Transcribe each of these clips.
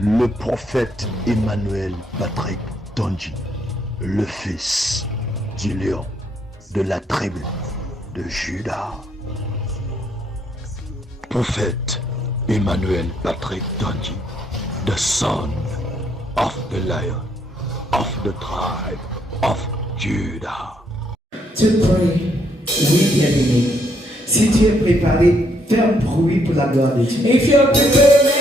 le prophète Emmanuel Patrick Tondji, le fils du lion de la tribu de Juda. Prophète Emmanuel Patrick Tondji, the son of the lion of the tribe of Judah. To pray. Oui, bien-aimé. Si tu es préparé, fais un bruit pour la gloire de Dieu. If you're prepared, make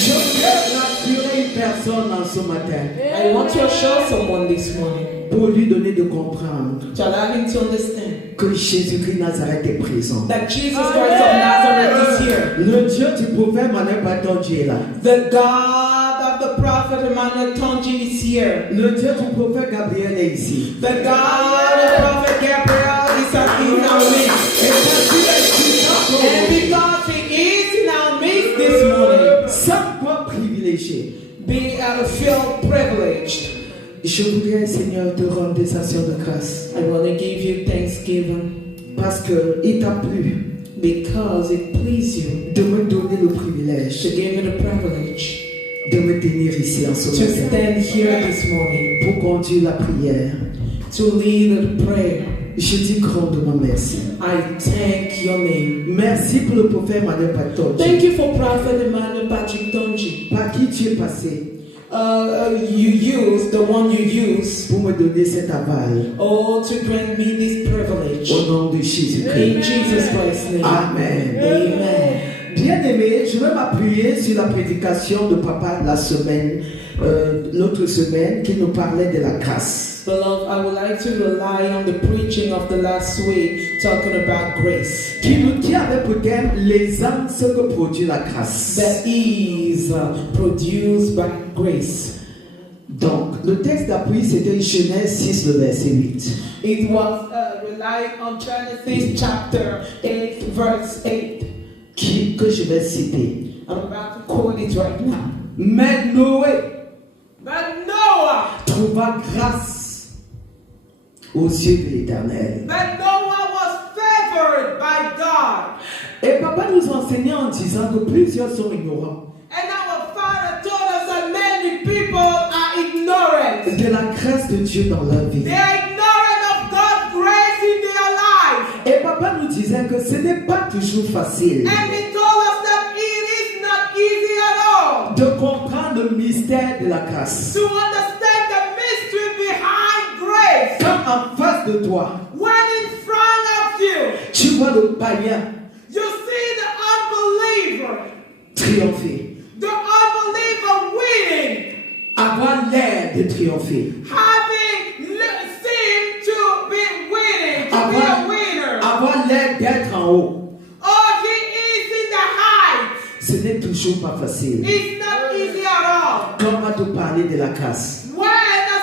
Je veux rassurer une personne en ce matin. I want to assure someone this morning, Pour lui donner de comprendre to allow him to understand que Jésus-Christ Nazareth est présent. that Jesus Christ of Nazareth is here. Le Dieu du prophète Emmanuel Patrick Tondji est là. The God of the prophet Emmanuel Tondji is here. Le Dieu du prophète Gabriel est ici. The God of prophet Gabriel is in our midst. And because he is in our midst this morning, Sans toi privilégié. feel privileged. Je voudrais, Seigneur, te rendre des actions de grâce. I want to give you thanksgiving Parce qu'il t'a plu because it pleased you de me donner le privilège to give me the privilege de me tenir ici en ce to matin stand here this morning pour conduire la prière. to lead the prayer. Je dis grandement merci. I thank your name. Merci pour le prophète Emmanuel Patrick Tondji, Thank you for Prophet Emmanuel Patrick Tondji. par qui tu es passé You use the one you use pour me donner cet aval. to grant me this privilege. Au nom de In Jésus-Christ. Jesus Christ's name. Amen. Amen. Bien-aimé, je vais m'appuyer sur la prédication de papa la semaine, l'autre semaine, qui nous parlait de la grâce. Beloved, I would like to rely on the preaching of the last week talking about grace. Qui avait pour thème l'aisance que produit la grâce. That is produced by grace. Donc, le texte d'appui, c'était Genèse 6, le verset 8. It was relying on Genesis chapter 8, verse 8. Que je vais citer. I'm about to quote it right now. Mais Noé But Noah, trouva grâce aux yeux de l'Éternel. but Noah was favored by God. Et papa nous enseignait en disant que plusieurs sont ignorants And our Father told us that many people are ignorant. de la grâce de Dieu dans leur vie. They are ignorant of God's grace in their life. Et papa nous disait que ce n'est pas toujours facile And he told us that it is not easy at all de comprendre le mystère de la grâce. to understand the mystery behind grace. Quand en face de toi, When in front of you, tu vois le païen you see the unbeliever, triompher, the unbeliever winning, avoir l'air de triompher, seem to be winning, to be a winner. avoir l'air d'être en haut. Oh, he is in the heights. Ce n'est toujours pas facile. It's not easy at all. Quand on va te parler de la grâce, When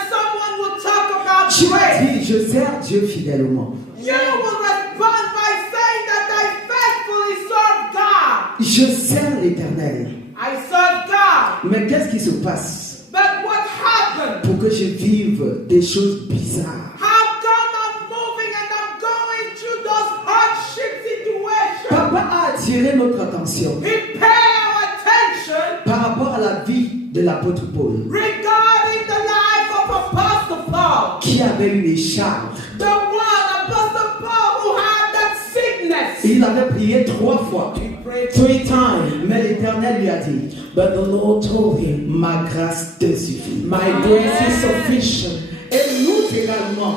someone will talk about tu vas grace, dire, je sers Dieu fidèlement. you will respond by saying that I faithfully serve God. Je sers l'Éternel. I serve God. Mais qu'est-ce qui se passe But what happened? pour que je vive des choses bizarres? How come I'm moving and I'm going through those hardship situations? Papa a attiré notre attention He paid our attention par rapport à la vie de l'apôtre Paul, regarding the life of Apostle Paul. qui avait une écharpe. The one, Apostle Paul, who had that sickness. Il avait prié 3 fois. He prayed 3 times. Mais l'Éternel lui a dit, But the Lord told him, ma grâce te suffit. my grace is sufficient. Et nous également,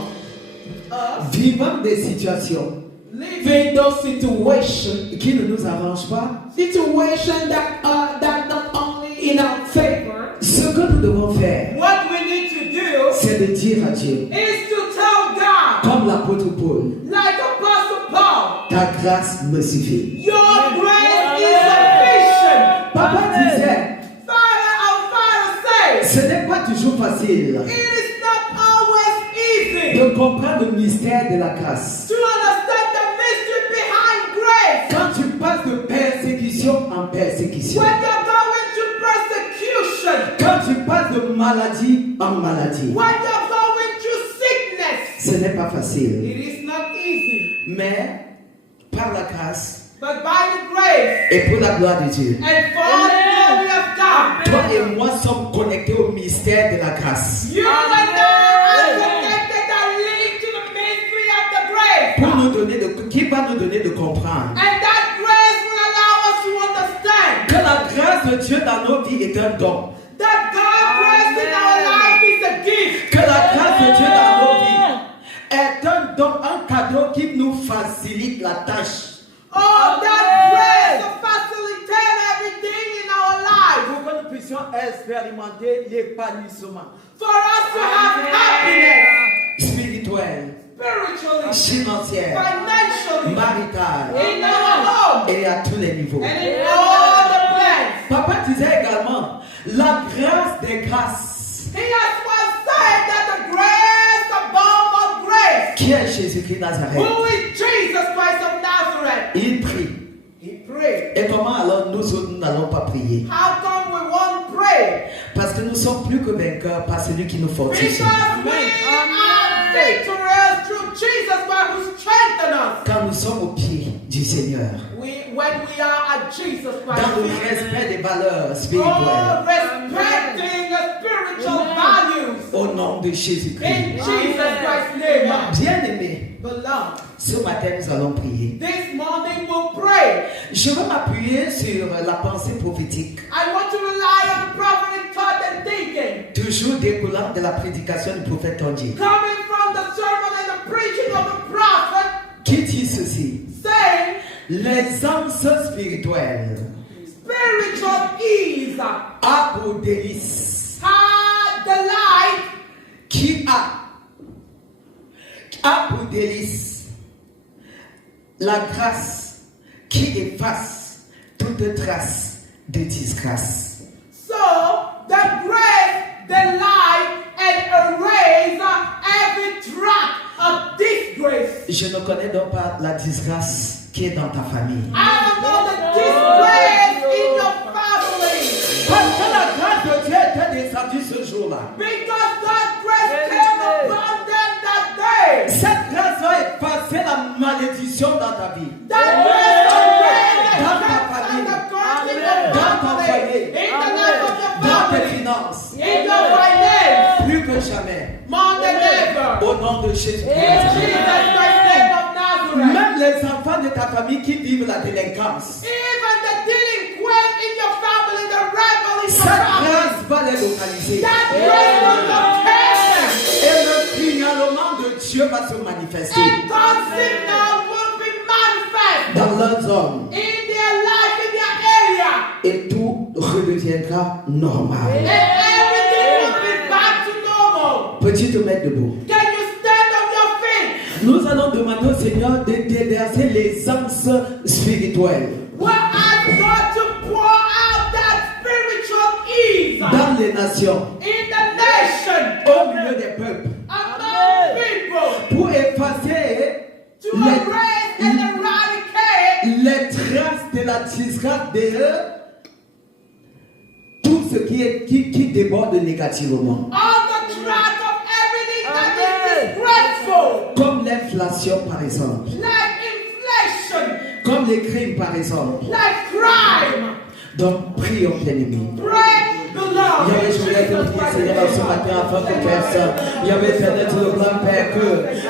vivons des situations Living those situations, qui ne nous arrangent pas. situations that not only in our favor. Ce que nous devons faire, What we need to do c'est de dire à Dieu, is to tell God, comme l'apôtre Paul, like Apostle Paul, ta grâce me suffit. your grace is sufficient. Papa disait, Our Father says, ce n'est pas toujours facile it is not always easy de comprendre le mystère de la grâce. to understand the mystery behind grace. Quand tu passes de persécution en persécution, When you're going through persecution, quand tu passes de maladie en maladie, when you're going through sickness, ce n'est pas facile. it is not easy. Mais par la grâce but by the grace et pour la gloire de Dieu. and for the glory of God. Toi et moi sommes connectés au mystère de la grâce. You and I are connected and linked to the mystery of the grace. Pour nous donner qui va nous donner de comprendre And that grace will allow us to understand que la grâce de Dieu dans nos vies est un don. that God's grace in our life is a gift. Que la grâce de Dieu dans nos vies est un don, un cadeau qui nous facilite la tâche. Oh, that grace to facilitate everything in our life. Pour que nous puissions expérimenter l'épanouissement For us to have happiness spirituel, spiritually, financier, financially, marital in our home, et à tous les niveaux. and in all the plans. Papa disait également la grâce des grâces. He has once said that the grace above all grace, Qui est Jésus-Christ Nazareth? who is Jesus Christ of Nazareth, Il prie. he prayed. Et comment alors nous autres nous n'allons pas prier? How come we won't pray? Parce que nous sommes plus que vainqueurs par celui qui nous fortifie. Because we are victorious through Jesus Christ who strengthens us. Quand nous sommes au pied du Seigneur, When we are at Jesus Christ, dans le respect des valeurs spirituelles, oh, respecting the spiritual values au nom de Jésus-Christ. in Jesus Christ's name. Bien-aimés, Beloved, ce matin nous allons prier. this morning we'll pray. Je vais m'appuyer sur la pensée prophétique, I want to rely on the prophetic thought and thinking, toujours découlant de la prédication du prophète Tonji, coming from the sermon and the preaching of the prophet, qui dit ceci: saying, les anses spirituelles spiritual ease, a pour délice, hard delight, qui a pour délice la grâce qui efface toute trace de disgrâce. so the grace, delight, and erase every track of disgrace. Je ne connais donc pas la disgrâce qui est dans ta famille. I don't know the disgrace in your family. Parce que la grâce de Dieu était descendue ce jour-là. Because God's grace came upon them that day. Cette grâce va effacer la malédiction dans ta vie. That grace erased Dans the ta curse famille. and the curse in your Dans ton family. foyer. In the life of your Dans tes family. finances. In your finance. Plus que jamais. More than ever. Au nom de Jésus In Jesus Christ's name of Nazareth. Même les enfants de ta famille qui vivent la délinquance, Even the delinquent in your family, the rebel in your cette family. grâce va les localiser. That grace will locate them. Et le signalement de Dieu va se manifester And God's signal will be manifest dans leurs hommes. in their life, in their area. Et tout redeviendra normal. And everything will be back to normal. Peux-tu te mettre debout? Can you stand on your feet? Nous allons demander au Seigneur de déverser les anses spirituelles We'll ask God to pour out that spiritual ease dans les nations, in the nation, au milieu des peuples, among people, pour effacer to erase and eradicate les traces de la disgrâce de eux, tout ce qui déborde négativement, all the track of everything that is disgraceful, comme l'inflation par exemple, like inflation, comme les crimes par exemple. like crime. Donc prions bien-aimés. Pray the Lord. Yahweh, je voulais te prier, Seigneur, ce matin, afin que personne, Yahweh, éternel, tu le blanc, Père, que,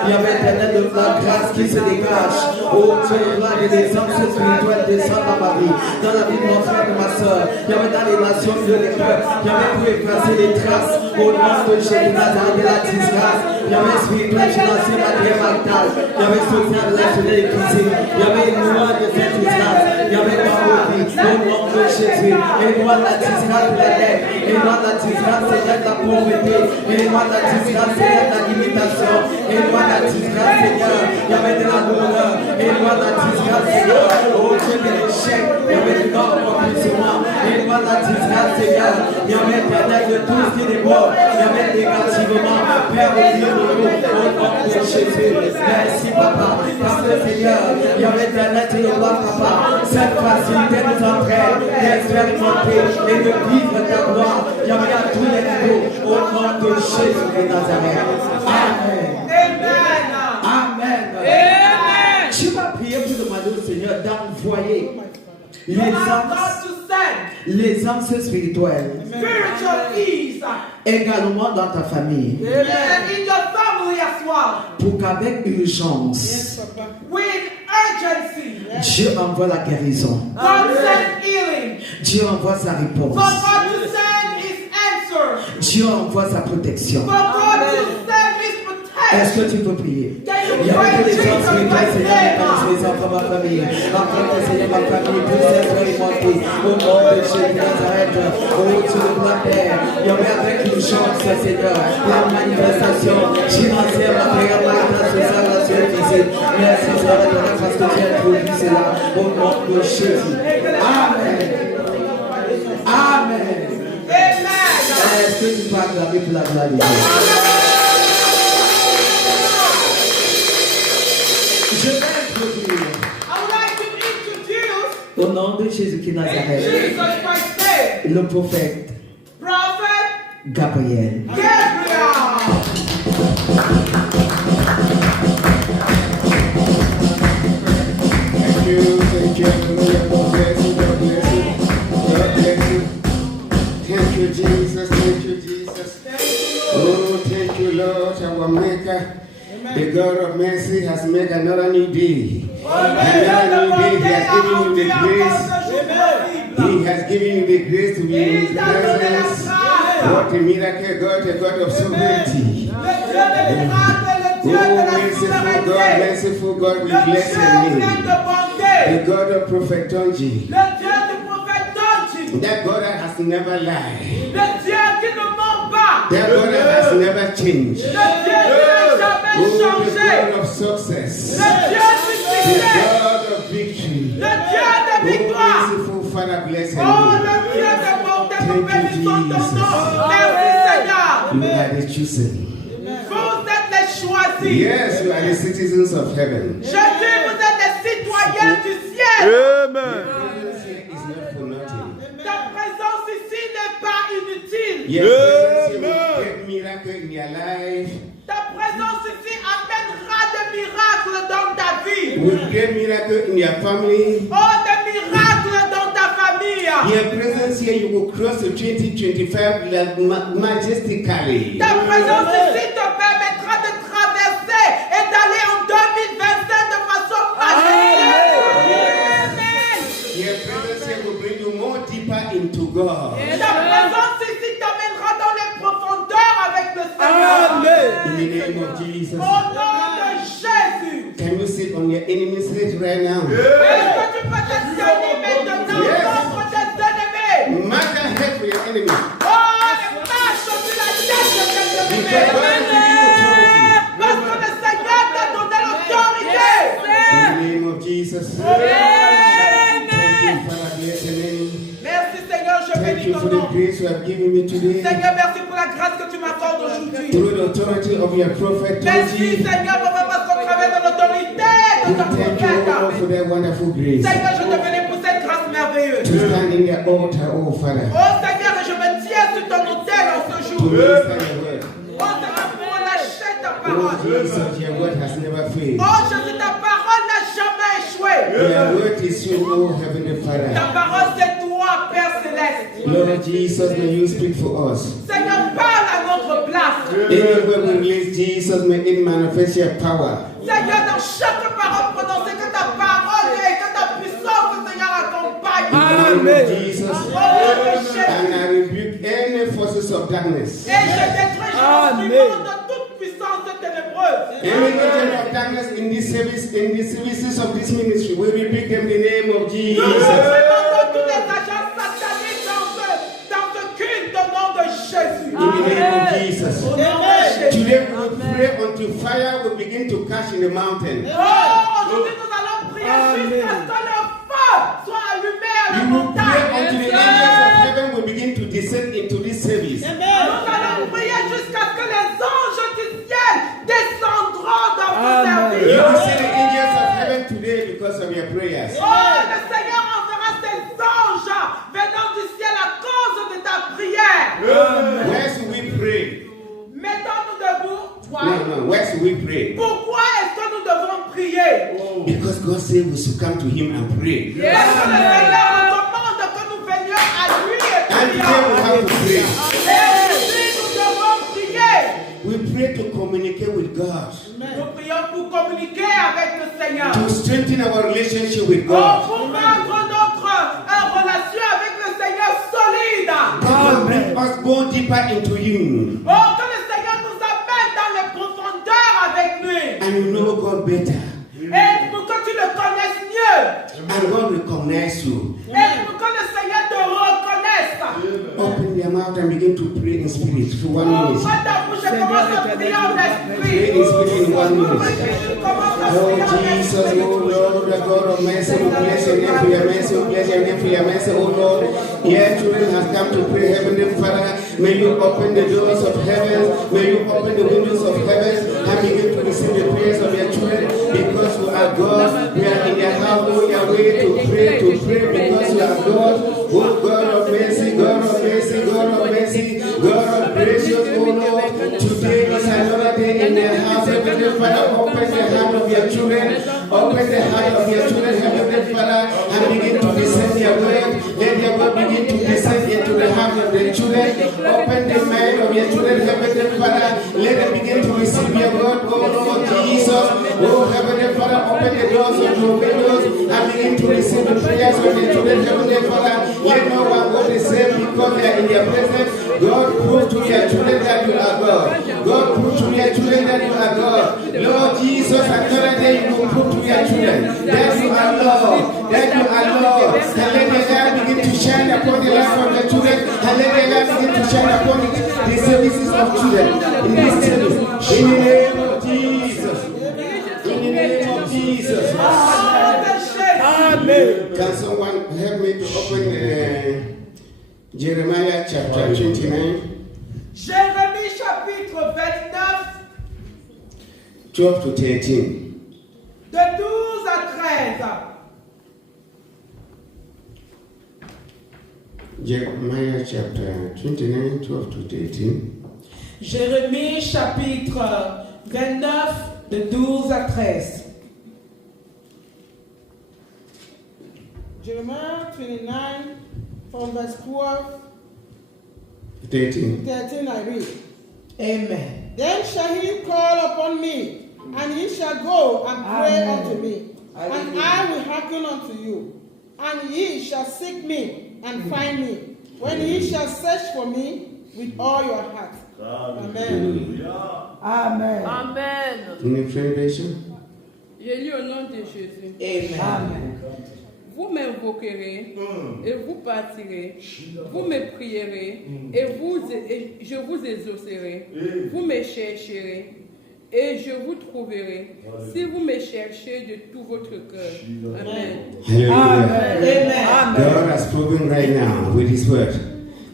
Yahweh, éternel, de la grâce qui se dégage, oh Dieu, le blanc, et les anses spirituelles descendent dans ma vie, dans la vie de mon frère et de ma soeur, Yahweh, dans les nations, de les peuples, Yahweh, pour effacer les traces, au nom de Jésus, Nazareth, de la disgrâce, Yahweh, spirituel, financier, matériel, marital, Yahweh, social, relationnel et physique, Yahweh, loin de cette disgrâce, Yahweh, dans vos vies, au nom de Jésus, et loin de la disgrâce de la dette, et loin de la disgrâce, Seigneur, de la pauvreté, et loin de la disgrâce, Seigneur, de la limitation, et loin de la disgrâce, Seigneur, Yahweh, de la douleur, et loin de la disgrâce, Seigneur, oh Dieu de l'échec, Yahweh, du non-accomplissement, et loin de la disgrâce, Seigneur, Yahweh, éternel, de tout ce qui déborde, Yahweh, négativement, Père, délivre-nous, au nom de Jésus, merci, Papa, parce que, Seigneur, Yahweh, éternel, tu le vois, Papa, cette facilité nous entraîne d'expérimenter et de vivre ta gloire, Yahweh, à tous les niveaux, au nom de Jésus de Nazareth. Amen. Amen. Amen. Amen. Tu vas prier pour demander au Les anses spirituels. Spiritual ease. Également dans ta famille. And in your family as well. Pour qu'avec urgence, With urgency. Dieu envoie la guérison. God sends healing. Dieu envoie sa réponse. For God to send His answer. Dieu envoie sa protection. For God to send His Est-ce protection. que tu peux prier? Can Il you y a pray que les Jesus gens spirituels, by Seigneur, name? mes enfants, ma famille. Afin que, Seigneur, ma famille puisse expérimenter au nom de Jésus de Nazareth, au haut sur le plan terre. Il y avait avec une chance, Seigneur, la manifestation financière, matérielle, sociale, la physique. Merci, Seigneur, parce que tu as introduit cela au nom de Jésus. Amen. Amen. Est-ce que tu peux acclamer pour la gloire de Dieu? Je vais introduire I would like to introduce au nom de Jésus qui in Nazareth Jesus Christ's name, le prophète Prophet Gabriel. Gabriel. Thank you, God bless you, God bless you, God bless you. Thank you, Jesus, thank you, Jesus. Oh, thank you, Lord, our Maker. The God of mercy has made another new day. Another new day, He has given you the grace to be in His presence. What a miracle, God, a God of sovereignty. Oh, merciful God, we bless your name. The God of Prophet Tonji. That God that has never lied. That God that has never changed. Oh, the God of success. The God of victory. Oh, merciful Father, bless your name. Thank you, Jesus. You are the chosen. Yes, you are the citizens of heaven. Je dis, vous êtes des citoyens du ciel. Amen. It's not for nothing. Ta présence ici n'est pas inutile. Yes, you will get miracle in your life. Ta présence ici amènera des miracles dans ta vie. You will get miracle in your family. Oh, des miracles dans ta famille. Your presence here, you will cross to 2025 majestically. Ta présence ici te permettra de traverser et d'aller en 2027 de façon majestueuse. Amen. Your presence here will bring you more deeper into God. Ta présence ici t'amènera dans les profondeurs avec le Seigneur. In the name of Jesus. Au nom de Jésus. Can you sit on your enemy's head right now? Est-ce que tu peux t'asseoir maintenant Yes. contre tes ennemis? Mark a head for your enemy. Oh, et marche sur la tête de tes ennemis. Because God has given you authority. Parce que le Seigneur t'a donné l'autorité. In the name of Jesus. Amen. Thank you, Father, bless your name. Merci Seigneur, je Thank bénis you ton for the nom. grace you have given me today. Seigneur, merci pour la grâce que tu m'accordes aujourd'hui. Through the authority of your prophet, Merci Tonji. Seigneur, papa, parce qu'on travaille dans l'autorité de We ton thank you, Lord, for prophète. that wonderful grace. Seigneur, je te bénis pour cette grâce merveilleuse. To stand in your altar, oh Father, Oh Seigneur, je me tiens sur ton autel en ce to jour. minister your word. Oh Seigneur, pour lâcher ta Oh parole. Jesus, your word has never failed. Oh Jésus, ta parole n'a jamais échoué. Your word is true, oh Heavenly Ta Father. parole, c'est toi, Père Céleste. Lord Jesus, may you speak for us. Seigneur, parle à notre place. Anywhere we release Jesus, may it manifest your power. Seigneur, dans chaque parole prononcée, que ta parole et que ta puissance, Seigneur, accompagne. In the name of Jesus. Au nom de Jésus. And I rebuke any forces of darkness. Et je détruis de toute puissance ténébreuse. Any agent of darkness in this service, in the services of this ministry, we rebuke them in the name of Nous Jesus. reprimandons tous les agents sataniques dans ce culte au nom de Jésus. In the name of Jesus. Au nom de Jésus. Today we will pray until fire will begin to catch in the mountain. Oh, aujourd'hui nous allons prier jusqu'à ce que le feu soit allumé à la You will pray until the angels of montagne. heaven will begin to descend into this service. Nous allons prier jusqu'à ce que les anges du ciel descendront dans ce You service. will see the angels of heaven today because of your prayers. Oh, le Seigneur enverra ses anges venant du ciel à cause de ta prière. Where should we pray? Mettons-nous debout. No, where should we pray? Pourquoi est-ce que nous devons prier? Because God said we should come to Him and pray. Parce que le Seigneur And today we have to pray. Et nous devons prier. We pray to communicate with God, Nous prions pour communiquer avec le Seigneur. to strengthen our relationship with Pour God. rendre notre relation avec le Seigneur solide. God bring us go deeper into Him, Oh, que le Seigneur nous amène dans les profondeurs avec lui. and you know God better, Et pour que tu le connaisses mieux. and God recognize you. Et pour que le Seigneur te reconnaisse. Open your mouth and begin to pray in spirit for 1 minute. Ouvre ta bouche et commence à prier en Pray esprit. in spirit in 1 minute. Commence à Oh prier en Jesus, esprit. oh Lord, the God of mercy, we bless your name for your mercy, we bless your name for your mercy, oh Lord. Your children have come to pray, Heavenly Father. May you open the doors of heaven, may you open the windows of heaven, and begin to receive the prayers of your children, because you are God. We are in your house, oh Yahweh, to pray, because you are God. Oh God of mercy, God of mercy, God of mercy, God of gracious, oh Lord. Today is another day in your house, Heavenly Father. Open the heart of your children, open the heart of your children, Heavenly Father, and begin to descend your word. Let your word begin to descend into the heart of the children. Open the mind of your children, Heavenly Father. Let them begin to receive your word, oh Lord Jesus. Oh Heavenly Father, open the doors of your windows and begin to receive the prayers of your children, Heavenly Father. Let no one go the same because they are in your presence. God, prove to your children that you are God. God, prove to your children that you are God. Lord Jesus, another day you will prove to your children that you are Lord, that you are Lord. And let your light begin to shine upon the life of the children. And let your light begin to shine upon the services of children in this service. In the name of Jesus. In the name of Jesus. Amen. Can someone help me to open Jeremiah chapter 29, Jérémie chapitre 29, 12 to 13. de 12 à 13. Jeremiah chapter 29, 12 to 13. Jérémie chapitre 29, de 12 à 13. Jeremiah 29, from verse 12 13. to 13, I read. Amen. Then shall he call upon me, and he shall go and pray Amen. unto me, and I will hearken unto you. And ye shall seek me and find me, when ye shall search for me with all your heart. Amen. Amen. Amen. In the translation? Je lis au nom de Jésus. Amen. Vous m'invoquerez et vous partirez. Vous me prierez et je vous exaucerai. Vous me chercherez et je vous trouverai. Si vous me cherchez de tout votre cœur. Amen. Hallelujah. Amen. God has proven right now with His word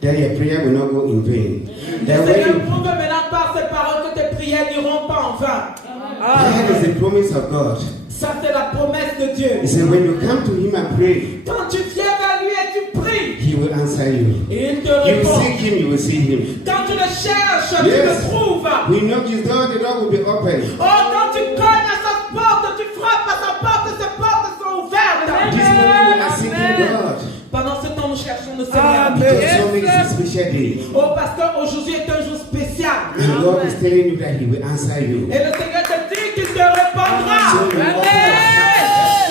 that your prayer will not go in vain. That Le when Seigneur you, prouve maintenant par ses paroles que tes prières n'iront pas en vain. that is the promise of God. Ça, c'est la promesse de Dieu. He said, when you come to Him and pray, Quand tu viens vers lui et tu pries, He will answer you. et il te You répond. seek Him, you will see Him. Quand tu le cherches, tu Yes. le trouves. We knock His door, the door will be open. Oh, quand tu cognes à sa porte, tu frappes à sa porte, ses portes sont ouvertes. This morning we are seeking God. Pendant ce temps, nous cherchons le Seigneur. Because Sunday is a special day. Oh, pasteur, aujourd'hui est un jour spécial. And God is telling you that He will answer you. Et le Seigneur te dit qu'il te répondra. So you walk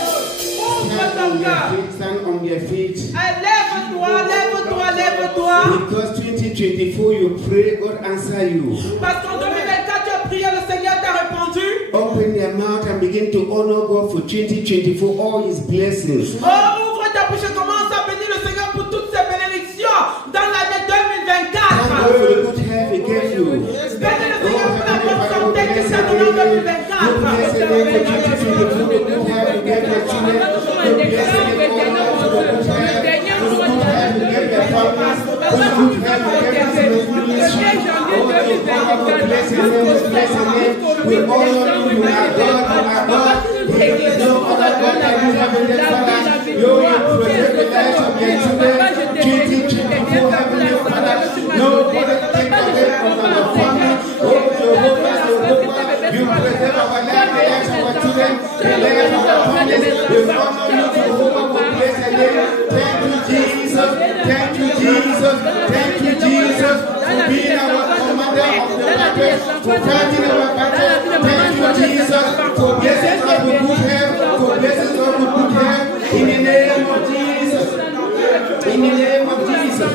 Ouvre stand ton on your cœur. feet, stand on your feet. Lève-toi, lève-toi, lève-toi. Because 2024 you pray, God answer you. Parce qu'en 2024, tu as prié, le Seigneur t'a répondu. Open your mouth and begin to honor God for 2024, all His blessings. Oh, ouvre ta bouche et commence à bénir le Seigneur pour toutes ses bénédictions dans l'année Thank God 2024. for the good health He gave you. Bénis le Seigneur pour la bonne santé qu'il t'a donnée en 2024. Good bless the name for 2024, the good health He gave your children. Good bless the name for the good health, for the good health He gave your families, for the good health He gave us in the ministry. Oh, Jehovah, God bless your name, we bless your name. We honor you, you are God, you are God. There is no other God like you, Heavenly Father. You protect the lives of your children. 2024, Heavenly Father. Nobody take away from our family. Oh, Jehovah, you preserve our life, the lives of our children, the lives of our families. We honor you, Jehovah, we bless your name. Thank you, Jesus. Thank you, Jesus. for fighting our battle. Thank you, Jesus, for blessing us with good health, for blessing us with good health. In the name of Jesus. In the name of Jesus.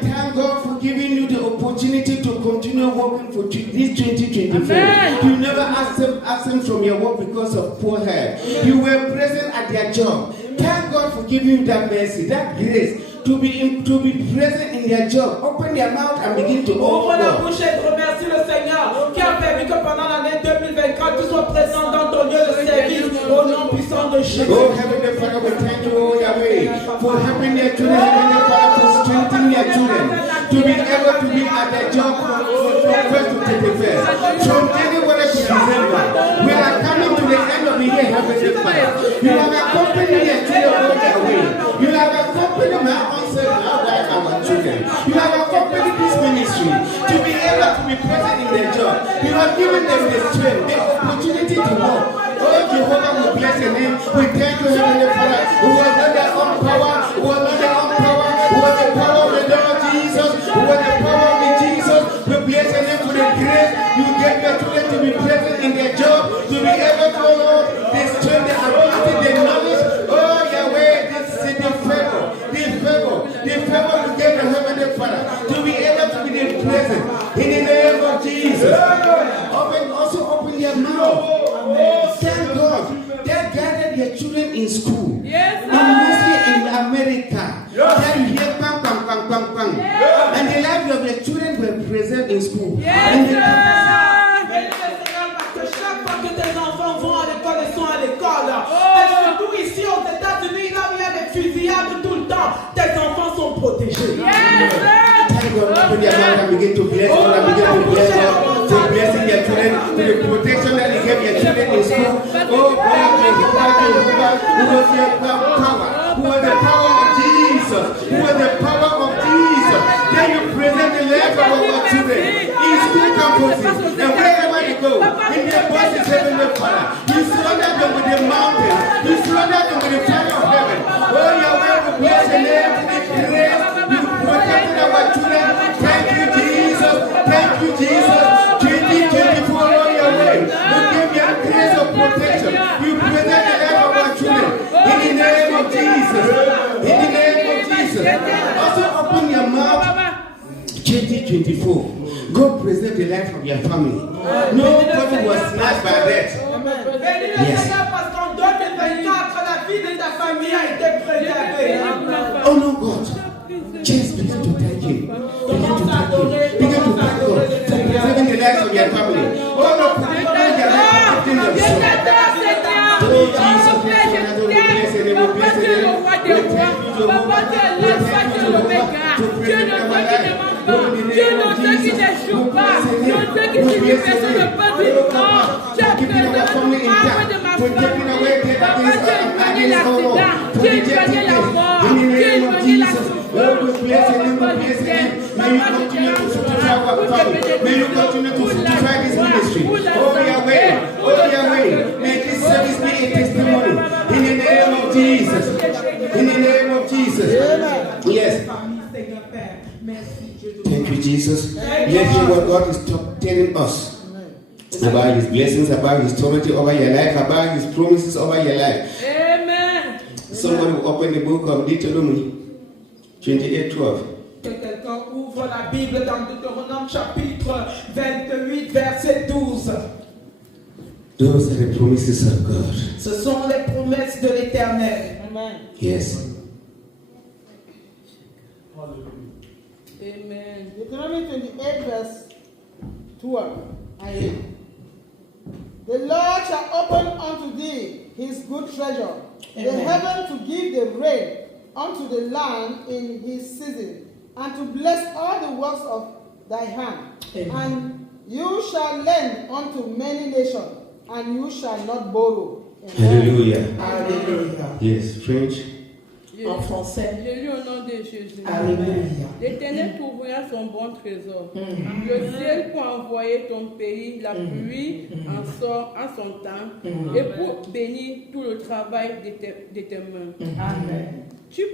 Thank God for giving you the opportunity to continue working for this 2024. You never asked them from your work because of poor health. You were present at their job. Thank God for giving you that mercy, that grace. To be present in their job, open their mouth and begin to Ouvre la open. bouche et remercie le Seigneur qui a permis que pendant l'année 2024 tu sois présent dans ton lieu de service au nom puissant de Jésus. Oh, Heavenly Father, we thank you, oh Yahweh, for helping their children, Heavenly Father, for strengthening their children to be able to be at their job from 1st to 31st. From January to December, we are coming to the end of the year, Heavenly Father. You have accompanied their children, oh Yahweh. You have accompanied my our children. You have accompanied this ministry to be able to be present in their job. You have given them the strength, the opportunity to work. Oh, Jehovah, we bless your name. We thank you, Heavenly Father, who was not their own power, who was not their own power, who was the power of the Lord Jesus, who was the power of the Jesus. We bless your name for the grace you gave your children to be present in their job, to be able to know the strength, the ability, the knowledge. Oh, Yahweh, this is the favor. The favor to get the Heavenly Father, to be able to be present in the name of Jesus. Also open your mouth. Thank God. They gathered their children in school. Yes, mostly in America. That you hear bang, bang, bang, bang, bang. And the lives of the children were present in school. And Chaque fois que tes enfants vont à l'école et sont à l'école, et surtout ici aux États-Unis, là où il y a des fusillades tout le temps, tes enfants sont protégés. Thank God, open your mouth and begin to bless God and begin to bless God for blessing their children with the protection that He gave their children in school. Oh God, Jehovah, who was their power, who was the power of Jesus, who was the power of Jesus. Then you present the life of our children in school campuses and wherever they go, in their buses, Heavenly Father. You surrounded them with the mountain, you surrounded them with the fire of heaven. Oh, Yahweh, we bless your name for the grace you protected our children. Thank you, Jesus. Thank you, Jesus. 2024, oh, Yahweh, you gave me a grace of protection. You present the life of our children in the name of Jesus. In the name of Jesus. Also, open your mouth. 2024. God preserve the life of your family. Nobody was snatched by death. Bénis le Seigneur parce qu'en 2024, la vie de ta famille a été préservée. Oh no, God. Just begin to thank Him. Begin to thank Him. Begin to thank God for preserving the lives of your family. Oh no, protecting their life, protecting them. Oh Jesus, we bless your name. We bless your name. We thank you, Jehovah. We thank you, Jehovah, to preserve our life. Dieu non Dieu qui ne joue pas, non Dieu qui suffit personne ne peut dire non. Tu as préservé le arbre de ma famille. Papa, tu as éloigné l'accident, tu as éloigné la mort, tu as éloigné la souffrance. May you continue to fortify our family. May you continue to fortify this ministry. Oh Yahweh, may this service be a testimony. In the name of Jesus. In the name of Jesus. Yes. Thank you, Jesus. Let's hear what God is telling us about His blessings, about His authority over your life, about His promises over your life. Amen. Somebody will open the book of Deuteronomy 28:12. Que quelqu'un ouvre la Bible dans Deutéronome chapitre 28, verset 12. Those are the promises of God. Ce sont les promesses de l'Éternel. Amen. Yes. Amen. Deuteronomy 28, verse 12. The Lord shall open unto thee his good treasure, the heaven to give the rain unto the land in his season, and to bless all the works of thy hand. Amen. And you shall lend unto many nations, and you shall not borrow. Hallelujah. Alléluia. Yes, French. En français. Je lis au nom de Jésus. Alléluia. L'Éternel t'ouvrira son bon trésor. Le ciel pour envoyer ton pays la pluie en sort en son temps et pour bénir tout le travail de tes mains. Amen. Tu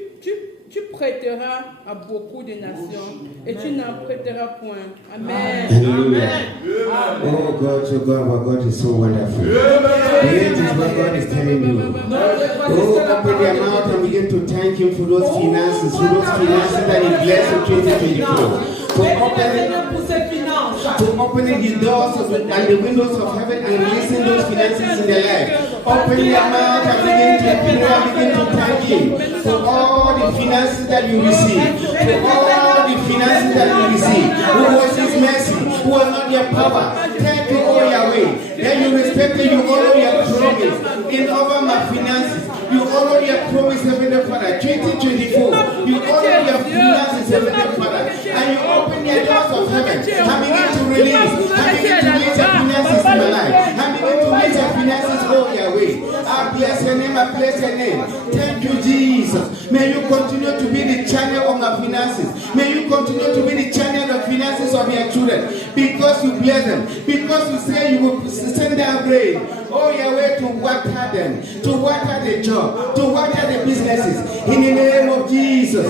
Tu prêteras à beaucoup de nations et tu n'en prêteras point. Amen. Oh God, our God is so wonderful. Here is what God is telling you. Oh, open your mouth and begin to thank Him for those finances, that He blessed in 2024. For opening His doors and the windows of heaven and releasing those finances in their life. Open your mouth and begin to thank Him for all the finances that you receive. For all the finances that you receive. Who was His mercy? Who was not your power? Thank you, O Yahweh. Then you respect it, you honor your promise. In over my finances, you honor your promise, Heavenly Father. 2024, you honor your finances, Heavenly Father. And you open your doors of heaven. And begin to release. And begin to release your finances in my life. And begin to release your finances, O Yahweh. I bless your name, I bless your name. Thank you, Jesus. May you continue to be the channel of my finances. May you continue to be the channel of finances of your children. Because you bless them. Because you say you will send down rain. Oh Yahweh, to water them. To water the job. To water the businesses. In the name of Jesus.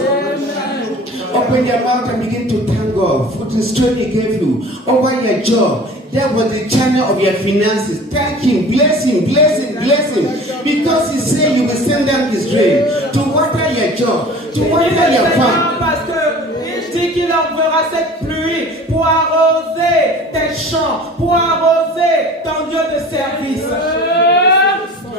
Open your mouth and begin to thank God for the strength He gave you over your job. That was the channel of your finances. Thank Him, bless Him, bless Him, bless Him. Because He said you will send down His rain to water your job, to water your farm. Parce que il dit qu'il enverra cette pluie pour arroser tes champs, pour arroser ton lieu de service.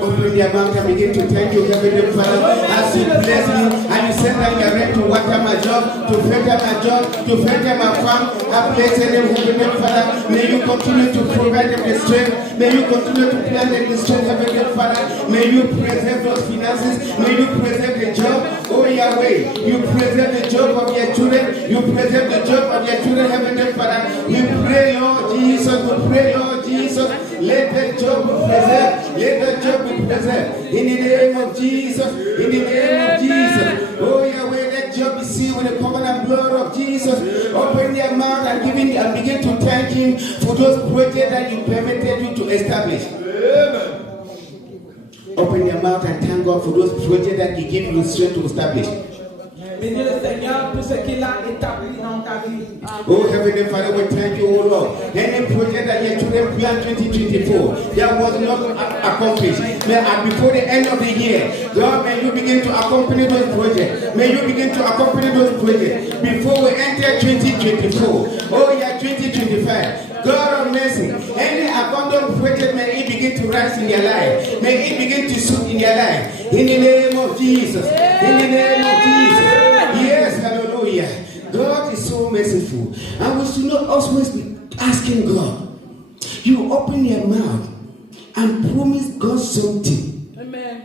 Open your mouth and begin to thank you, Heavenly Father, as you bless me and you send down your rain to water my job, to filter my job, to filter my farm. I bless you, Heavenly Father. May you continue to provide them the strength. May you continue to plant them the strength, Heavenly Father. May you preserve those finances. May you preserve the job. Oh Yahweh, you preserve the job of your children. You preserve the job of your children, Heavenly Father. We pray, Lord Jesus. We pray, Lord Jesus. Let the job be preserved. Let the job be preserved. In the name of Jesus. In the name of Jesus. Oh Yahweh, let job be sealed with the covenant blood of Jesus. Open their mouth and begin to thank Him for those projects that you permitted you to establish. Amen. Open your mouth and thank God for those projects that He gave you strength to establish. Bénis le Seigneur pour ce qu'il a établi dans ta vie. Oh Heavenly Father, we thank you, oh Lord. Any project that your children planned 2024 that was not accomplished, before the end of the year, God, may you begin to accompany those projects. May you begin to accompany those projects before we enter 2024. Oh yeah, 2025. God of mercy, any abandoned project, may it begin to rise in your life. May it begin to suit in your life. In the name of Jesus. In the name of Jesus. Yes, hallelujah. God is so merciful. And we should not always be asking God. You open your mouth and promise God something. Amen.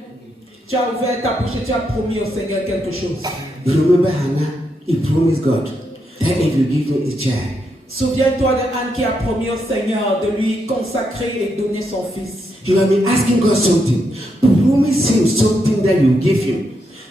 Tu as ouvert ta bouche et tu as promis au Seigneur quelque chose. Remember Hannah, he promised God that if you give me a child. Souviens-toi de Anne qui a promis au Seigneur de lui consacrer et donner son fils. You have been asking God something. Promise Him something that you give Him.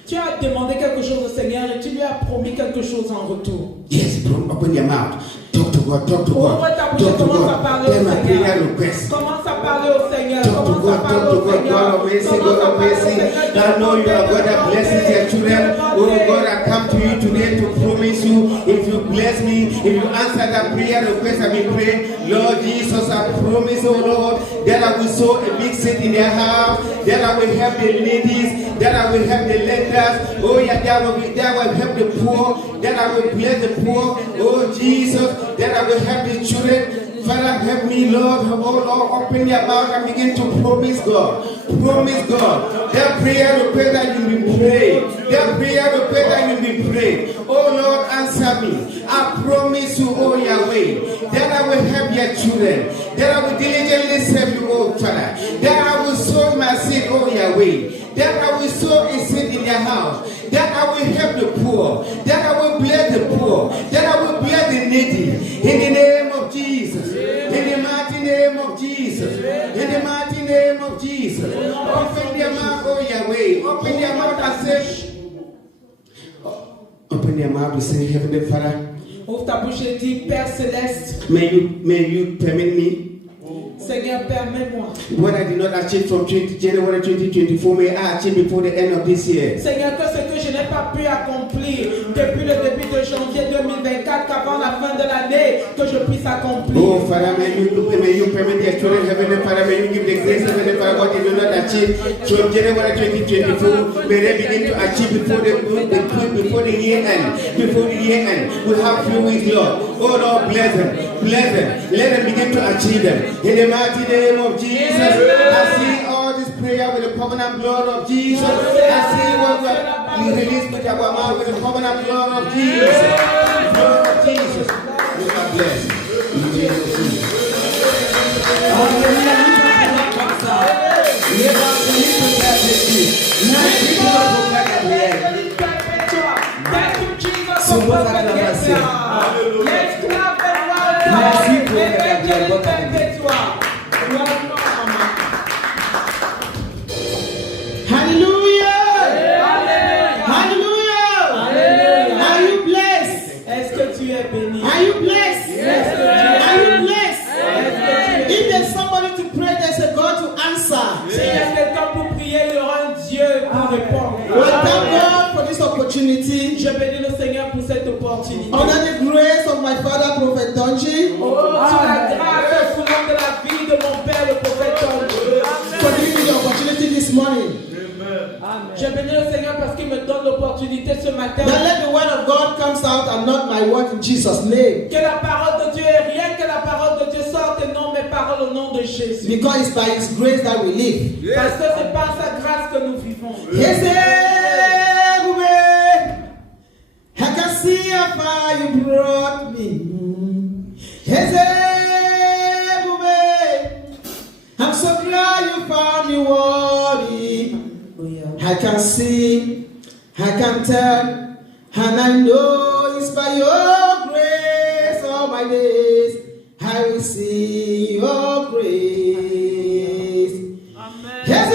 Tu as demandé quelque chose au Seigneur et tu lui as promis quelque chose en retour. Yes, open your mouth. Talk to God, talk to God. Ouvre ta bouche, Talk to commence à God. parler Tell au my Seigneur. prayer request. Commence à parler au Seigneur. Talk to Commence à God, parler talk to au God, Seigneur. God of mercy, God of mercy. I know you are God that blesses your children. Oh God, I come to you today to promise you, if you bless me, if you answer that prayer request I've been praying, Lord Jesus, I promise, oh Lord, that I will sow a big seed in their house, that I will help the ladies, that I will help the lenders, oh yeah, that will help the poor, that I will bless the poor, oh Jesus, that I will help the children. Father, help me, Lord. Oh Lord, open your mouth and begin to promise God. Promise God. That prayer request that you've been praying. That prayer request that you've been praying. Oh Lord, answer me. I promise you, oh Yahweh, that I will help your children. That I will diligently serve you, oh Father. That I will sow my seed, oh Yahweh. That I will sow a seed in your house. That I will help the poor. That I will bless the poor. That I will bless the needy. In the name of Jesus. In the mighty name of Jesus. In the mighty name of Jesus. Open your mouth, oh Yahweh. Open your mouth and say. Open your mouth and say, Heavenly Father. Ouvre ta bouche et dis, Père Céleste. May you permit me. Seigneur, permets-moi. What I did not achieve from January 2024, may I achieve before the end of this year. Seigneur, que ce que je n'ai pas pu accomplir depuis le début de janvier 2024, qu'avant la fin de l'année, que je puisse accomplir. Oh, Father, may you permit the children, Heavenly Father, may you give the grace, Heavenly Father, what they do not achieve from January 2024, may they begin to achieve before the year end. Before the year end, we have few weeks, Lord. Oh, Lord, bless them, let them begin to achieve them. In the mighty name of Jesus, I see all this prayer with the covenant blood of Jesus. I see what we release with our mouth with the covenant blood of Jesus. Blood of Jesus. You are blessed. In Jesus' name. Hallelujah! Hallelujah! Are you blessed? Est-ce que tu es béni? Are you blessed? Yes. Are you blessed? If there's somebody to pray, there's a God to answer. S'il y a quelqu'un pour prier, il y aura un Dieu pour répondre. I thank God for this opportunity. Je bénis le Seigneur pour cette opportunité. Under the grace of my father, Prophet Donji, Sous la grâce, sous l'homme de la vie de mon père, le prophète Donji. for giving me the opportunity this morning. Je bénis le Seigneur parce qu'il me donne l'opportunité ce matin. That let the word of God comes out and not my word in Jesus' name. Que la parole de Dieu, et rien que la parole de Dieu sorte et non mes paroles au nom de Jésus. Because it's by His grace that we live. Parce que c'est par sa grâce que nous vivons. Yes, I can see how far you brought me. Yes, I'm so glad you found me worthy. I can see, I can tell, and I know it's by your grace all my days I will see your grace. Amen. Yes,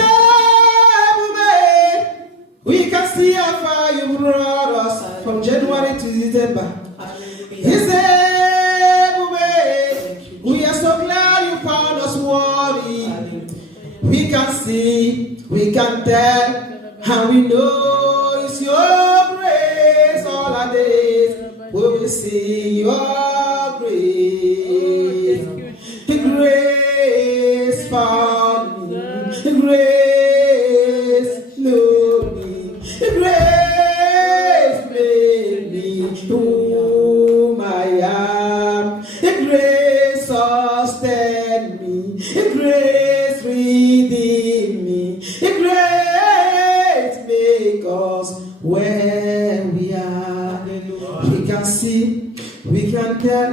we can see how far you brought us from January to December. Yes, we are so glad you found us worthy. We can see, we can tell, and we know it's your grace all our days. We will see your grace. The grace found me. The grace loved me. The grace made me whom I am. The grace sustained me. The grace redeemed me. The grace make us where we are. We can see, we can tell,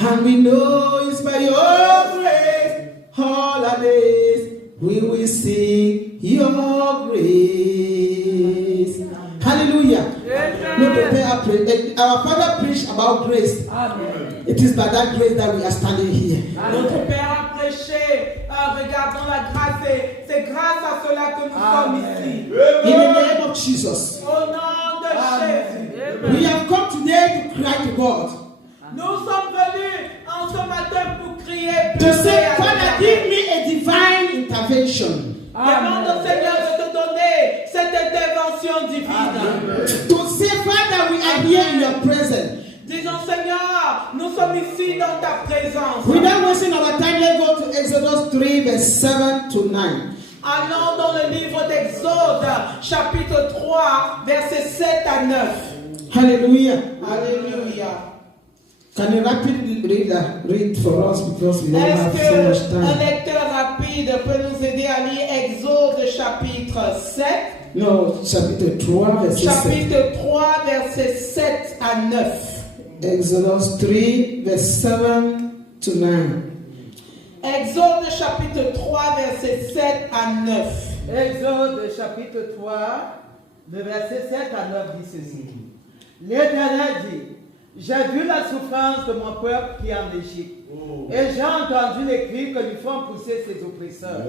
and we know it's by your grace. All our days we will see your grace. Hallelujah. Our Father preached about grace. Amen. It is by that grace that we are standing here. Notre Père a prêché, regardons la grâce, et c'est grâce à cela que nous sommes ici. In the name of Jesus. Au nom de Jésus. We have come today to cry to God. Nous sommes venus en ce matin pour crier. To say, Father, give me a divine intervention. Demande au Seigneur de te donner cette intervention divine. To say, Father, we are here in your presence. Disons, Seigneur, nous sommes ici dans ta présence. Without wasting our time, let's go to Exodus 3, verse 7 to 9. Allons dans le livre d'Exode, chapitre 3, versets 7 à 9. Hallelujah. Alléluia. Can you rapidly read for us because we don't have Est-ce so much qu'un time? lecteur rapide peut nous aider à lire Exode, chapitre 7? No, chapitre 3, verse 7. Chapitre 3, versets 7 à 9. Exodus 3, verse 7 to 9. Exode chapitre 3, verset 7 à 9. Exode chapitre 3, le verset 7 à 9 dit ceci. L'Éternel dit, j'ai vu la souffrance de mon peuple qui est en Égypte, et j'ai entendu les cris que lui font pousser ses oppresseurs,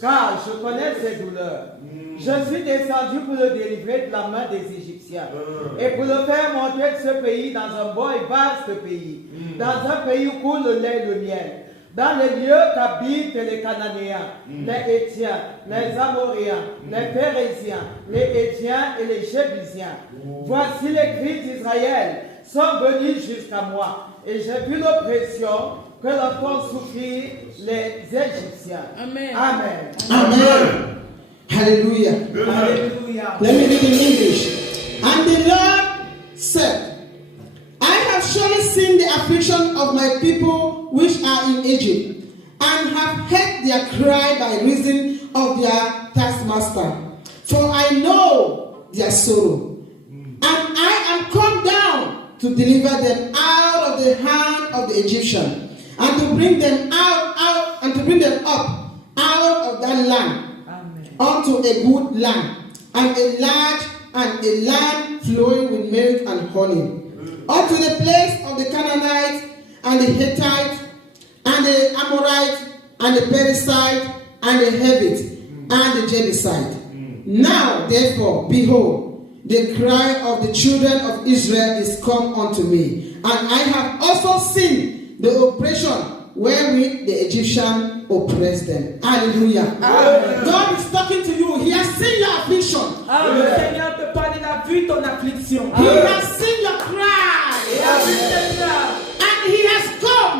car je connais ses douleurs. Je suis descendu pour le délivrer de la main des Égyptiens, et pour le faire monter de ce pays dans un beau et vaste pays, dans un pays où coule le lait et le miel, dans les lieux qu'habitent les Cananéens, les Héthiens, les Amoréens, les Pérésiens, les Héthiens et les Jébusiens. Voici les cris d'Israël sont venus jusqu'à moi, et j'ai vu l'oppression que leur font souffrir les Égyptiens. Amen. Amen. Amen. Hallelujah. Hallelujah. Let me read in English. And the Lord said, I have surely seen the affliction of my people which are in Egypt, and have heard their cry by reason of their taskmaster. For I know their sorrow. And I am come down to deliver them out of the hand of the Egyptian, and to bring them out and to bring them up out of that land, unto a good land, and a large and a land flowing with milk and honey, unto the place of the Canaanites and the Hittites and the Amorites and the Perizzite and the Hivite and the Jebusite. Now therefore, behold, the cry of the children of Israel is come unto me, and I have also seen the oppression wherewith the Egyptian oppressed them. Hallelujah. Amen. God is talking to you. He has seen your affliction. Le Seigneur te parle, il a vu ton affliction. He has seen your cry. Il a vu tes pleurs. And he has come.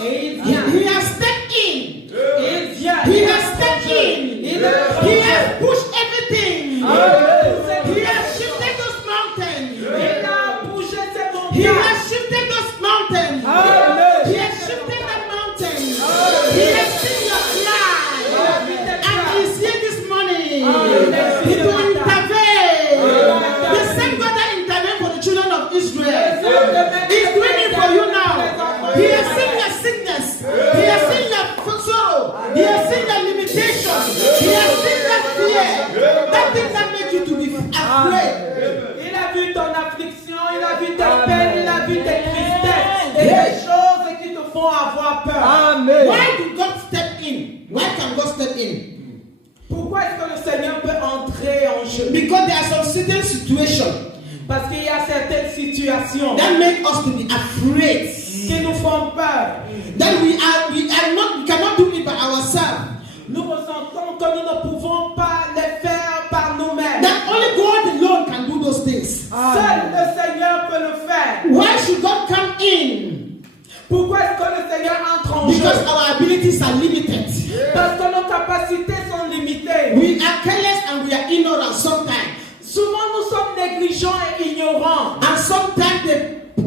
Et il vient. He has stepped in. Il vient. He has stepped in. He has pushed everything. He has shifted those mountains. Il a bougé ses He montagnes. has shifted those mountains. He has shifted the mountains. He has seen your cry. And he's here this morning. He will intervene. The same God that intervened for the children of Israel is doing it for you now. He has seen your sickness. He has seen your sorrow. He has seen your limitation. He has seen that fear. That thing that makes you to be afraid. Il a vu ton affliction, il a vu tes peines, il a vu tes tristesses et les choses qui te font avoir peur. Amen. Why did God step in? Why can God step in? Pourquoi est-ce que le Seigneur peut entrer en jeu? Because there are some certain situations Parce qu'il y a certaines situations that make us to be afraid. qui nous font peur. That we cannot do it by ourselves. Nous ressentons que nous ne pouvons pas les faire par nous-mêmes. That only God alone can do those things. Seul le Seigneur peut le faire. Why should God come in? Pourquoi est-ce que le Seigneur entre en jeu? Because our abilities are limited. Parce que nos capacités sont limitées. We are careless and we are ignorant sometimes. Souvent nous sommes négligents et ignorants. And sometimes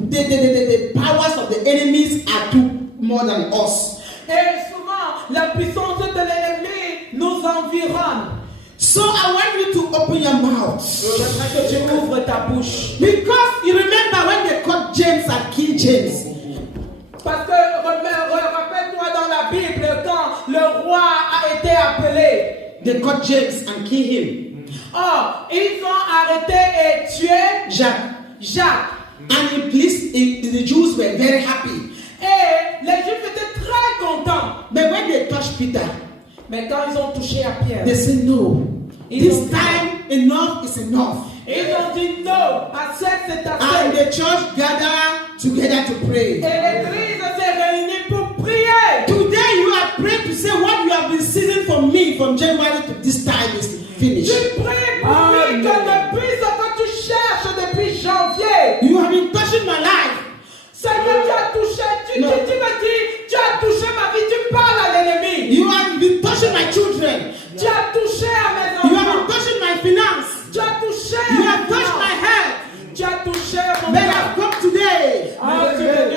the powers of the enemies are too more than us. Et souvent la puissance de l'ennemi nous environne. So I want you to open your mouth. J'aimerais que tu ouvres ta bouche. Because you remember when they caught James and killed James. Parce que rappelle-toi dans la Bible quand le roi a été appelé. They caught James and killed him. Oh, ils ont arrêté et tué Jacques. And the Jews were very happy. Et les Juifs étaient très contents. But when they touched Peter, Mais quand ils ont touché à Pierre, they said, no, Ils this ont- time enough is enough. ils ont dit non, assez c'est And assez. the church gathered together to pray. Et l'église s'est réunie pour prier. Today you are praying to say what you have been seeing from me from January to this time is finished. Tu pries pour lui que depuis ce que tu cherches depuis janvier, You have been touching my life. Seigneur, tu as touché, tu me dis, tu as touché ma vie, tu parles à l'ennemi. You have been touching my children. Tu as touché à mes You have enfants. been touching my finance. Tu as touché You à have mes touched my enfants. health. Tu as touché mon But cœur. I've come today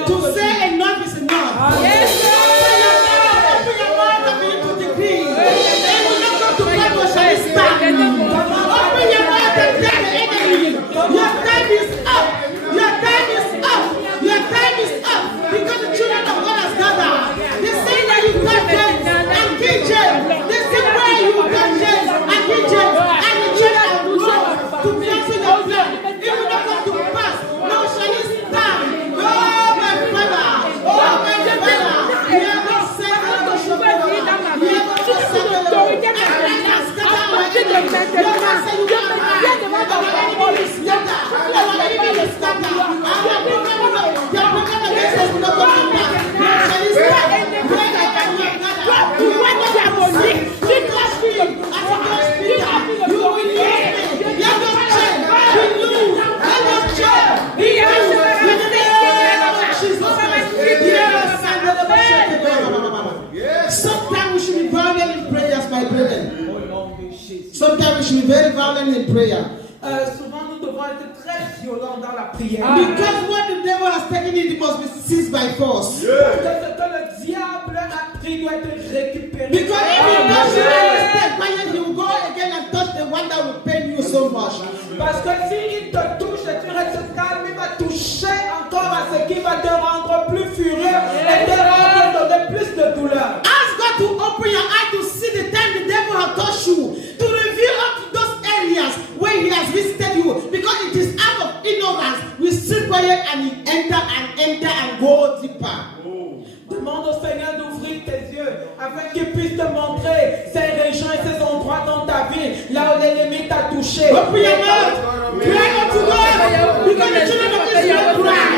to say enough is enough. Yes, Open your mouth, open your mouth, and begin to decree. And when you come to God, what shall we stand? Open your mouth and tell the enemy, your time is up. Your time is up. Your time is up. Because the children of God has gathered. They say that you got them and kill them. They say where you should be very violent in prayer. Souvent, nous devons être très violents dans la prière. Because what the devil has taken it must be seized by force. Parce que ce que le diable a pris doit être récupéré. Because if you touch you stay quiet, he will go again and touch the one that will pain you so much. Parce que s'il te touche et tu restes calme, il va toucher encore à ce qui va te rendre plus furieux et te donner plus de douleur. Ask God to open your eyes to see the time the devil has touched you, to reveal up to those areas where he has visited you, because it is out of ignorance. We sit quiet and he enter and go deeper. Demande au Seigneur d'ouvrir tes yeux afin qu'il puisse te montrer ces régions et ces endroits dans ta vie, là où l'ennemi t'a touché. Open your mouth, cry unto God, because the children of Israel cry.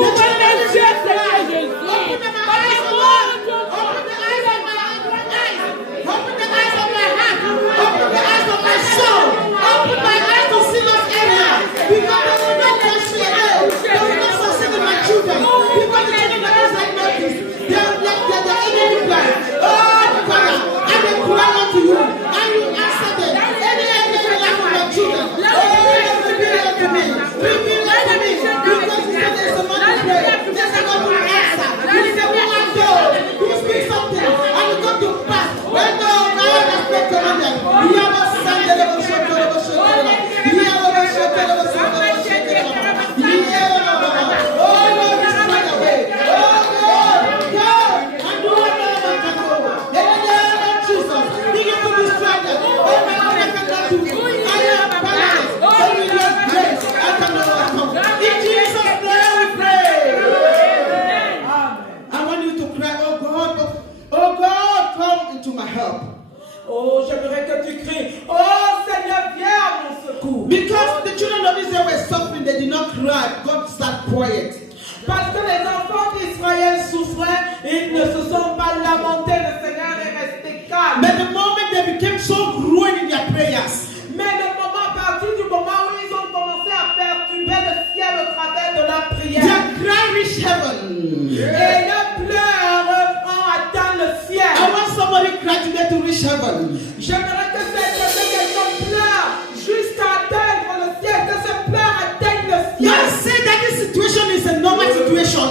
The children of Israel cry. Open my eyes, Lord. Open the eyes of my eyes. Open the eyes of my heart. Open the eyes of my soul. Open my eyes to see those areas. Because they will not touch me again. They will not succeed in my children. Because the children of Israel know this. They are the enemy plan. Oh, Father, I will cry unto you. And you answer them. Any enemy life of my children. Oh, reveal unto me. Reveal unto me. Because you said there's someone to pray. There's a God who will answer. You say we want to. You speak something. And you come to pass. When no God has not commanded. You have a son that will show you. You have a son that will show you. Oh, Lord, this is right away. Oh, God, God, and do what no one can do. In the name of Jesus, begin to destroy them. Oh, my God, I cannot do it. I am powerless. So we need grace. I cannot overcome. In Jesus' name we pray. I want you to cry, oh God, come into my help. Oh, j'aimerais que tu cries, oh Seigneur, viens à mon secours. Because the children of Israel were suffering, they did not cry. God sat quiet. Parce que les enfants d'Israël souffraient, ils ne se sont pas lamentés, le Seigneur est resté calme. But the moment they became so ruined in their prayers, Mais le moment, à partir du moment où ils ont commencé à perturber le ciel au travers de la prière, their cry reached heaven. et leurs pleurs ont atteint le ciel. I want somebody cry today to reach heaven. J'aimerais que quelqu'un pleure jusqu'à atteindre le ciel, que ce pleurs atteigne le ciel. Don't say that this situation is a normal situation.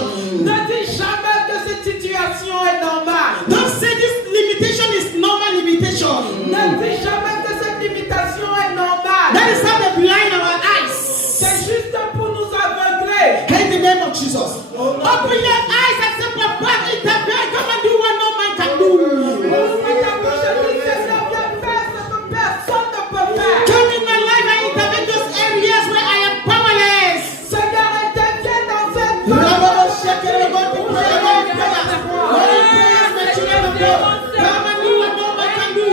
Ne dis jamais que cette situation est normale. Don't say this limitation is normal limitation. Ne dis jamais que cette limitation est normale. That is how they blind our eyes. C'est juste pour nous aveugler. In the name of Jesus. Open your eyes and say, Papa, intervene. Come and do what no man can do. Ouvre ta bouche et dis, Seigneur, viens faire ce que personne ne peut faire. Come in my life and intervene those areas where I am powerless. Seigneur, interviens dans cette Come and do what no man can do.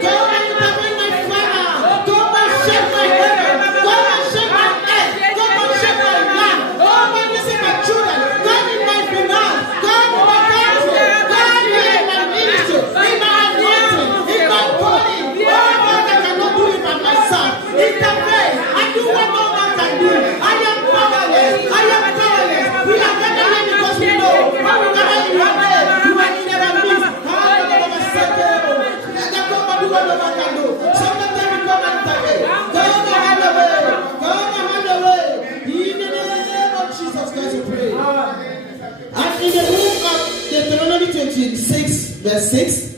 Come and intervene my Father. Come and shake my head. Come and shake my head. Come and shake my land. Come and visit my children. Come in my finance. Come in my country. Come in my ministry. In my anointing. In my calling. Oh God, I cannot do it by myself. Intervene. I do what no man can do. I am powerless. I am powerless. We are never here because we know. But we never in your name. You are never miss. And in the book of Deuteronomy 26, verse 6,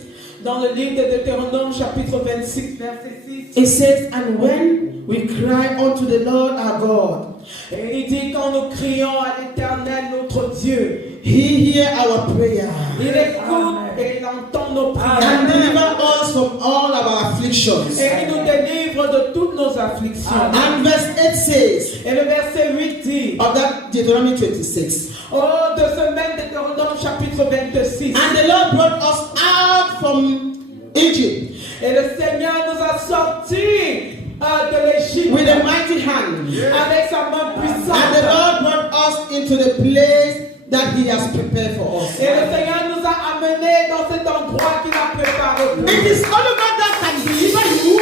Dans le livre de Deutéronome, chapitre 26, verset 6, it says, and when we cry unto the Lord our God, et il dit, quand nous crions à l'Éternel, notre Dieu, He hear our prayer il écoute et il entend nos prières. and deliver us from all our afflictions. Et il nous délivre de toutes nos afflictions. And verse 8 says, Et le verset 8 dit, of that Deuteronomy 26, oh, de ce même Deutéronome, chapitre 26, and the Lord brought us out from Egypt et le Seigneur nous a sortis de l'Égypte with a mighty hand, avec sa main and the puissante. Lord brought us into the place that He has prepared for us. Et le Seigneur nous a amenés dans cet endroit qu'il a préparé pour It nous. is only God that can deliver you,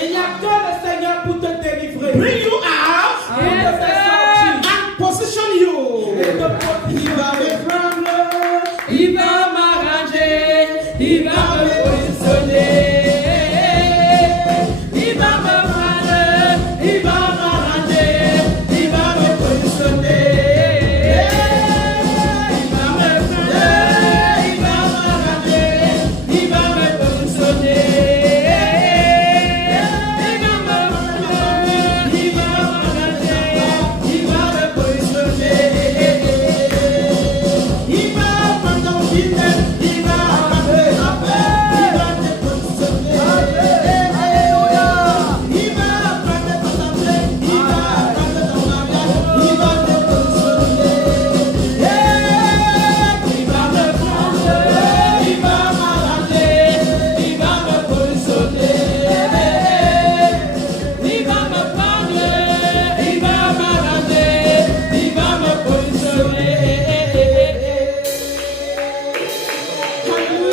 Il n'y a que le Seigneur pour te délivrer, bring you out, pour te faire sortir, and position you. et te protéger. Il va me prendre, Il va m'arranger, il va me positionner, il va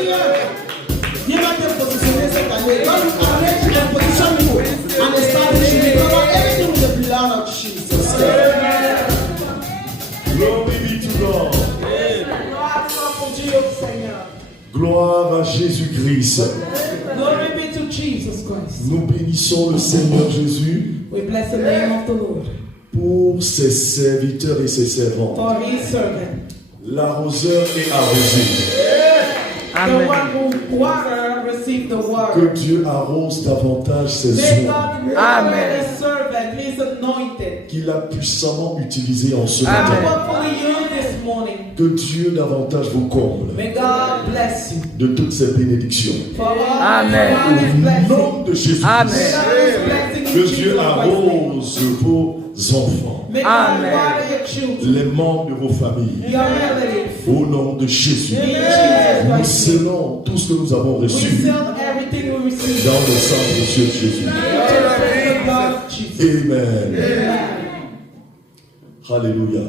Dieu va te positionner cette année. God will arrange and position you and establish you. Cover everything with the blood of Jesus. Glory be to God. Gloire soit pour Dieu, Seigneur. Gloire à Jésus-Christ. Glory be to Jesus Christ. Nous bénissons le Seigneur Jésus We bless the name of the Lord pour ses serviteurs et ses servantes. for his servant. L'arroseur est arrosé. The one who water receive the Que word. Dieu arrose davantage ses May oies God water his servant, his anointed. qu'il a puissamment utilisé en ce And matin. hopefully you this morning. Que Dieu davantage vous comble May God bless you. de toutes ces bénédictions. For all God is Au blessing. nom de Jésus-Christ, God is blessing que in Dieu Jesus Christ's name. arrose vos enfants, May God water your children, les membres de vos familles. your relatives. Au nom de Jésus, In Jesus nous Christ's name. scellons tout ce que nous avons We reçu seal everything we receive. dans le sang précieux de Jésus. In the blood of Jesus. Amen. Alléluia.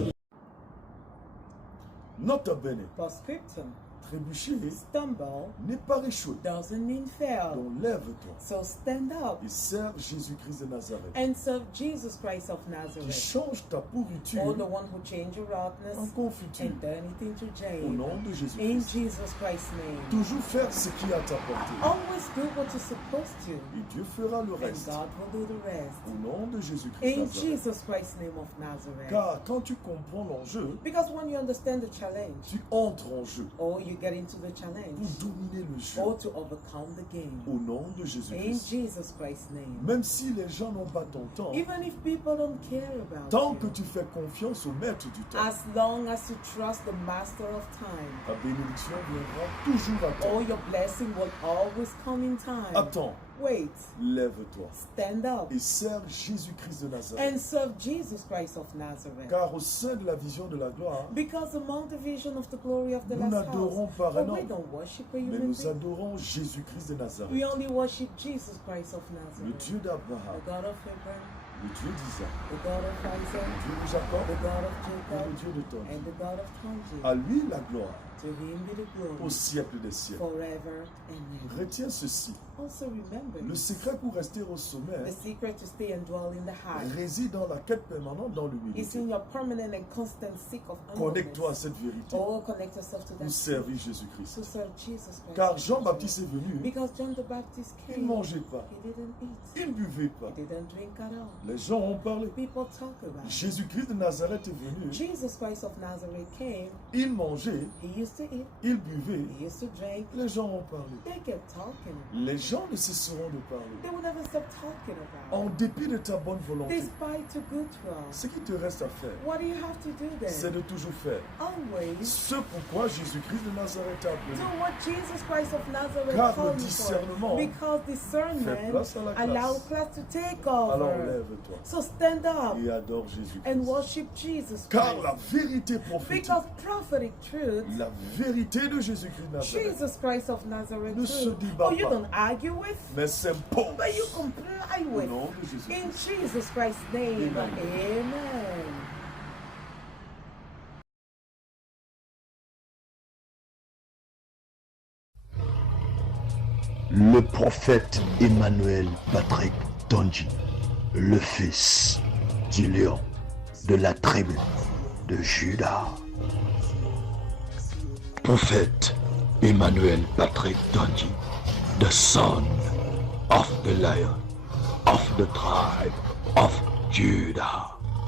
Nota bene, Postscriptum. trébucher Stumble n'est pas échoué. doesn't mean fail. Donc lève-toi So stand up et sers Jésus-Christ de Nazareth, and serve Jesus Christ of qui Nazareth. change ta pourriture Oh, the one who changed your en roughness confiture. and turn it into Au jade. nom de In Jésus-Christ. Jesus Christ's name. Toujours faire ce qui est à ta portée. Always do what you're supposed to, Et Dieu fera le and reste. God will do the rest. Au nom de Jésus-Christ. In Nazareth. Jesus Christ's name of Nazareth. Car quand tu comprends l'enjeu, Because when you understand the challenge, tu entres en jeu or you get into the pour challenge, dominer le jeu. or to overcome the game. Au nom de In Jésus-Christ. Jesus Christ's name. Même si les gens n'ont pas ton temps, Even if people don't care about tant you, que tu fais confiance au maître du temps, as long as you trust the master of time, ta bénédiction viendra toujours à toi. all your blessing will always come in time. Attends, Wait, lève-toi stand up et sers Jésus-Christ de and Nazareth. serve Jesus Christ of Nazareth. Car au sein de la vision de la gloire, Because among the vision of the glory of the nous last n'adorons house, pas un but we homme, don't worship a mais human nous being. adorons Jésus-Christ de Nazareth. We only worship Jesus Christ of Le Nazareth. Dieu d'Abraham, The God of Abraham, le Dieu d'Isaac, the God of le Isaac, Dieu de Jacob the God of et le Jacob, Dieu de ton. and the God of Tangi. À lui la gloire To him be the au glory siècle des siècles. forever and ever. Retiens ceci. Also remember, Le secret pour rester au sommet the secret to stay and dwell in the high réside dans la quête permanente dans is l'humilité. in your permanent and constant seek of Connecte-toi à humbleness. cette vérité Oh, connect yourself to pour that servir Jésus-Christ. to serve Jesus Christ. Car Jean-Baptiste est venu, Because John the Baptist il came, ne mangeait pas, he didn't eat, il ne buvait pas. he didn't drink at all. Les gens ont parlé. People talk about it. Jésus-Christ de Nazareth est venu, Jesus Christ of Nazareth came, il mangeait, he used to eat, il buvait. he used to drink, Les gens ont parlé. they kept talking. Les gens ne cesseront de parler. They will never stop talking about En dépit de ta bonne it. volonté, Despite your good will. ce qui te reste à faire, What do you have to do c'est then? de toujours faire Always ce pourquoi Jésus-Christ de Nazareth t'a appelé. do what Jesus Christ of Nazareth Car le called you discernement for. Because fait discernment place à la classe. allow class to take Alors over. lève-toi So stand up et adore Jésus-Christ. and worship Jesus Car Christ. la vérité prophétique, Because prophetic truth, la vérité de Jésus-Christ de Nazareth Jesus Christ of Nazareth ne se truth, débat oh, you pas, don't argue with, mais s'impose but you comply au with. nom de Jésus-Christ. In Jesus Christ's name, Amen. amen. Le prophète Emmanuel Patrick Tonji, le fils du lion de la tribu de Juda. Prophète Emmanuel Patrick Tonji, the son of the lion of the tribe of Judah.